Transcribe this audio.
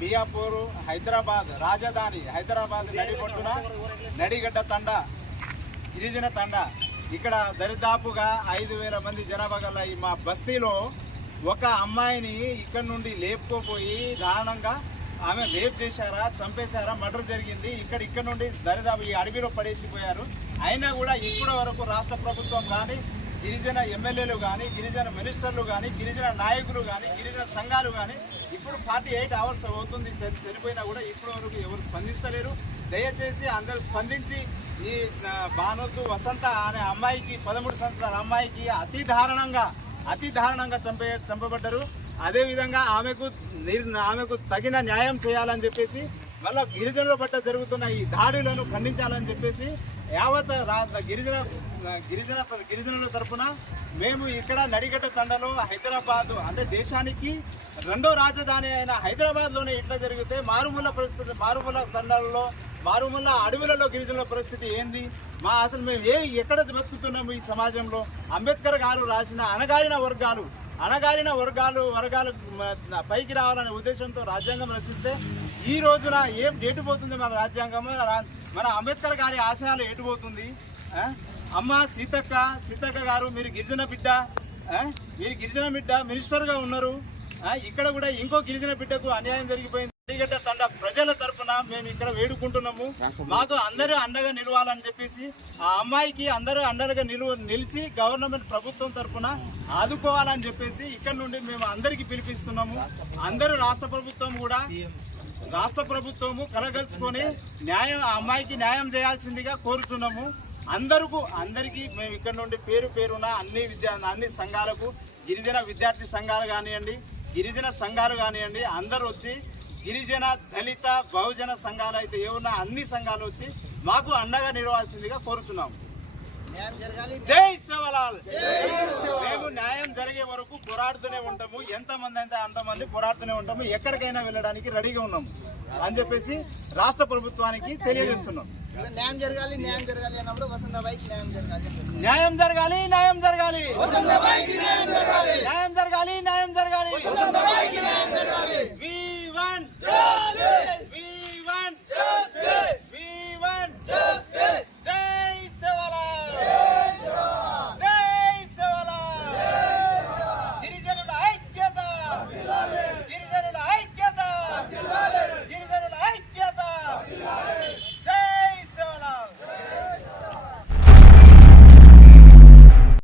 మియాపూర్ హైదరాబాద్ రాజధాని హైదరాబాద్ నడిబొట్టున నడిగడ్డ తండ గిరిజన తండ. ఇక్కడ దరిదాపుగా ఐదు వేల మంది జనాభా గల ఈ మా బస్తీలో ఒక అమ్మాయిని ఇక్కడ నుండి లేపుకోపోయి దారుణంగా ఆమె రేప్ చేశారా చంపేశారా మర్డర్ జరిగింది. ఇక్కడ ఇక్కడ నుండి దరిదాపు ఈ అడవిలో పడేసిపోయారు. అయినా కూడా ఇప్పటి వరకు రాష్ట్ర ప్రభుత్వం కానీ గిరిజన ఎమ్మెల్యేలు కానీ గిరిజన మినిస్టర్లు కానీ గిరిజన నాయకులు కానీ గిరిజన సంఘాలు కానీ ఇప్పుడు ఫార్టీ ఎయిట్ అవర్స్ అవుతుంది చనిపోయినా కూడా ఇప్పటి వరకు ఎవరు స్పందిస్తలేరు. దయచేసి అందరూ స్పందించి ఈ భానుతు వసంత అనే అమ్మాయికి పదమూడు సంవత్సరాల అమ్మాయికి అతి దారుణంగా అతి దారుణంగా చంపే చంపబడ్డారు. అదేవిధంగా ఆమెకు నిర్- ఆమెకు తగిన న్యాయం చేయాలని చెప్పేసి మళ్ళీ గిరిజనుల పట్ల జరుగుతున్న ఈ దాడులను ఖండించాలని చెప్పేసి యావత్ రా- గిరిజన గిరిజన గిరిజనుల తరపున మేము ఇక్కడ నడిగడ్డ తండలో హైదరాబాద్ అంటే దేశానికి రెండో రాజధాని అయిన హైదరాబాద్లోనే ఇట్లా జరిగితే మారుమూల పరిస్థితి మారుమూల తండాలలో మారుమూల అడవులలో గిరిజనుల పరిస్థితి ఏంది? మా అసలు మేము ఏ ఎక్కడ బతుకుతున్నాము ఈ సమాజంలో? అంబేద్కర్ గారు రాసిన అణగారిన వర్గాలు అణగారిన వర్గాలు వర్గాలు పైకి రావాలనే ఉద్దేశంతో రాజ్యాంగం రచిస్తే ఈ రోజున ఏం ఏటుపోతుంది మన రాజ్యాంగం? రా- మన అంబేద్కర్ గారి ఆశయాలు ఎటు పోతుంది? అమ్మ సీతక్క సీతక్క గారు మీరు గిరిజన బిడ్డ మీరు గిరిజన బిడ్డ మినిస్టర్గా ఉన్నారు. ఇక్కడ కూడా ఇంకో గిరిజన బిడ్డకు అన్యాయం జరిగిపోయింది. అడిగడ్డ తండ ప్రజల మేము ఇక్కడ వేడుకుంటున్నాము. మాకు అందరూ అండగా నిలవాలని చెప్పేసి ఆ అమ్మాయికి అందరూ అండగా నిలువ నిలిచి గవర్నమెంట్ ప్రభుత్వం తరపున ఆదుకోవాలని చెప్పేసి ఇక్కడ నుండి మేము అందరికీ పిలిపిస్తున్నాము. అందరూ రాష్ట్ర ప్రభుత్వం కూడా రాష్ట్ర ప్రభుత్వము కలగలుసుకొని న్యాయం ఆ అమ్మాయికి న్యాయం చేయాల్సిందిగా కోరుతున్నాము. అందరకు అందరికీ మేము ఇక్కడ నుండి పేరు పేరున అన్ని విద్యా అన్ని సంఘాలకు గిరిజన విద్యార్థి సంఘాలు కానివ్వండి గిరిజన సంఘాలు కానివ్వండి అందరూ వచ్చి గిరిజన దళిత బహుజన సంఘాలు అయితే ఏమున్నా అన్ని సంఘాలు వచ్చి మాకు అండగా నిలవాల్సిందిగా కోరుతున్నాము. జై శివలాల్! మేము న్యాయం జరిగే వరకు పోరాడుతూనే ఉంటాము. ఎంత మంది అయితే అంతమంది పోరాడుతూనే ఉంటాము. ఎక్కడికైనా వెళ్ళడానికి రెడీగా ఉన్నాము అని చెప్పేసి రాష్ట్ర ప్రభుత్వానికి తెలియజేస్తున్నాం. న్యాయం జరగాలి న్యాయం జరగాలి అన్నప్పుడు వసంతబాయికి న్యాయం జరగాలి అని చెప్తున్నారు. న్యాయం జరగాలి న్యాయం జరగాలి. న్యాయం జరగాలి. న్యాయం జరగాలి వి వన్